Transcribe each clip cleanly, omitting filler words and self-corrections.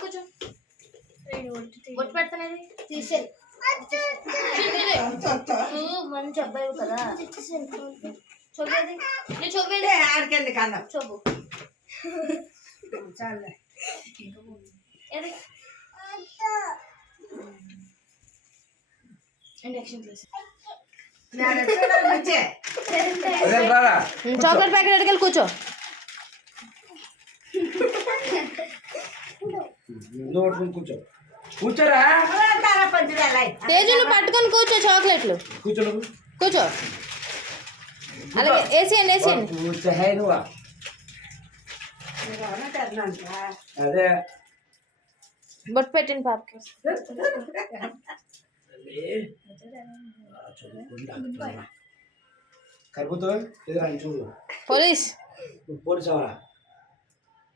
కూర్చో. బొట్టు పెడతానేది తీసే మంచి అబ్బాయి కదా. చొవ్వేది నీ చొవ్వేది ఆడికెళ్ళి కన్నా చొవ్వు చాలే. ఏది చాక్లెట్ ప్యాకెట్ అడిగెళ్ళి కూర్చో. కూర్చో కూర్చోరా. తేజును పట్టుకొని కూర్చో. చాక్లెట్లు కూర్చో. అలాగే వేసేయండి వేసేయండి. అదే బొట్టు పెట్టండి పాపకి. పోలీస్ పోలీస్ అవరా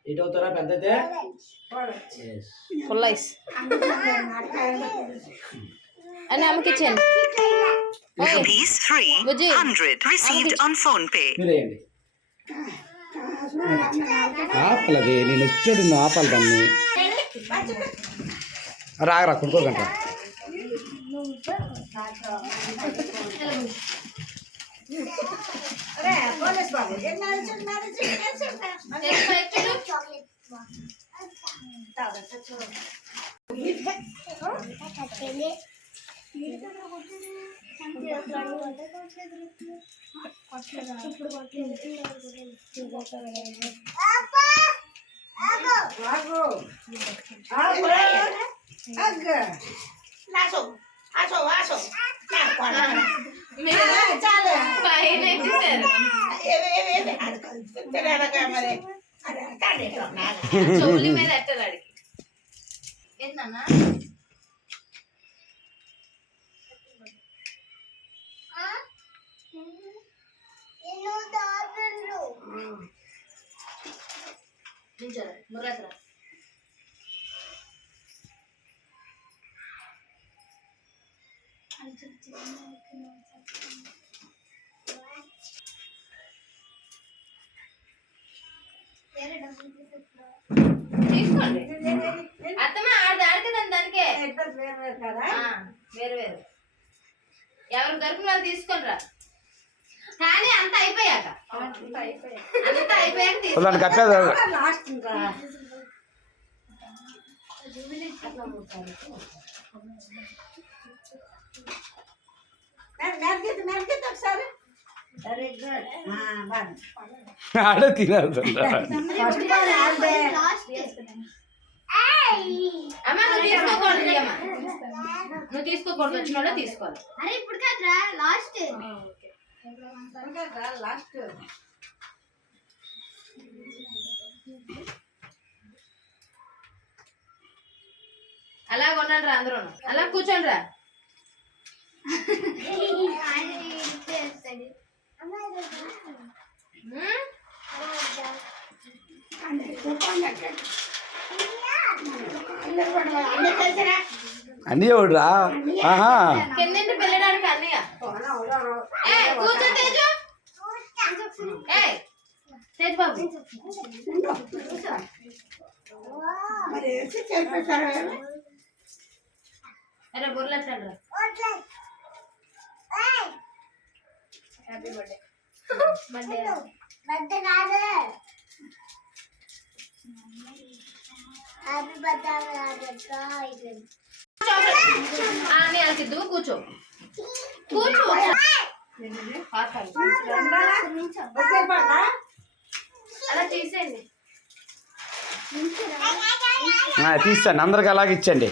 ఎటు అవుతారా పెద్దతే పుల్లైస్ అని అమ్మకి ఇచ్చాను. ఆపలది నేను వచ్చాడు నువ్వు ఆపాలి దాన్ని. రాగరా కొనుక్కోకంట. చెవులి మీద ఎట్టలాడికి ఏంటన్నా ముర్రాసరా తీసుకోండి. అత్తమ్మ ఆడితే దానికే వేరు వేరు ఎవరికి దొరికిన వాళ్ళు తీసుకొని రా. కానీ అంత అయిపోయాక ఆడే తినాలి. అమ్మ నువ్వు తీసుకోకూడదు. నువ్వు తీసుకోకూడదు. వచ్చిన వాళ్ళు తీసుకోవాలి. ఇప్పుడు లాస్ట్ అలా కొనండి రా. అందరూ అలా కూర్చోండి రా. అన్నీ ఎవడురా కిందంటే వెళ్ళడానికి అన్నయ్య కూర్చో. తేజు తేజ్ బాబు అరే బొర్లెట్లండి. Happy birthday. బర్త్డే కాదు హ్యాపీ బర్త్డే. అని అలసిద్దు. కూర్చో కూర్చో. అలా తీసేయండి. తీస్తాను అందరికి అలాగే ఇచ్చండి.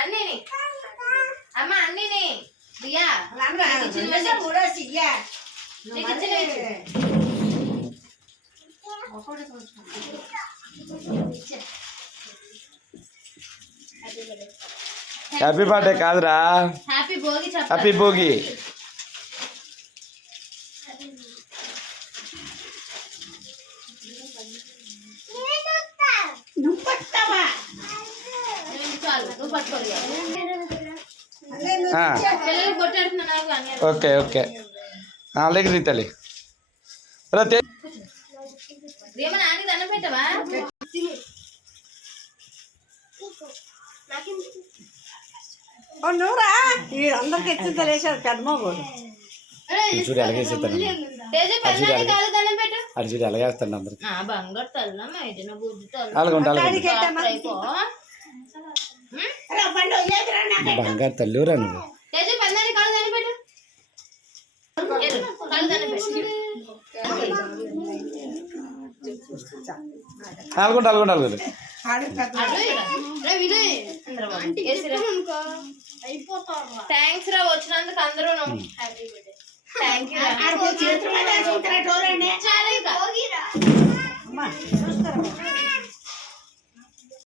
అన్నీని అమ్మ అన్నీని దియా హ్యాపీ బర్త్డే కాదురా, హ్యాపీ భోగి. హ్యాపీ భోగి. పట్టుకోరు ఆ, పిల్లలు కొట్టాడుతున్నా కానీ ఓకే ఓకే దగ్గర తల్లి రా ఏమన్నా ఆంటీ దండం పెట్టవా నువ్వురా అందరికి ఎత్తి తెలిసారు పెద్దమోగోడు చూడు ఎలాగేసేస్తాను తేజు పెద్దనాన్ని కాలు దండం పెట్టు అది చూడు ఎలాగేస్తాను అందరికి ఆ బంగారు తల్లమ్మ ఇది నా బుద్ధి అలాగుంటా తల్లి బంగారు తల్లిరా నువ్వు తేజు పెద్దనాన్ని కాలు దండం పెట్టు కాలు దండం పెట్టు అలాగుంటా అలాగుంటా అలాగుంటా థ్యాంక్స్ రా వచ్చినందుకు అందరూ థ్యాంక్ యూ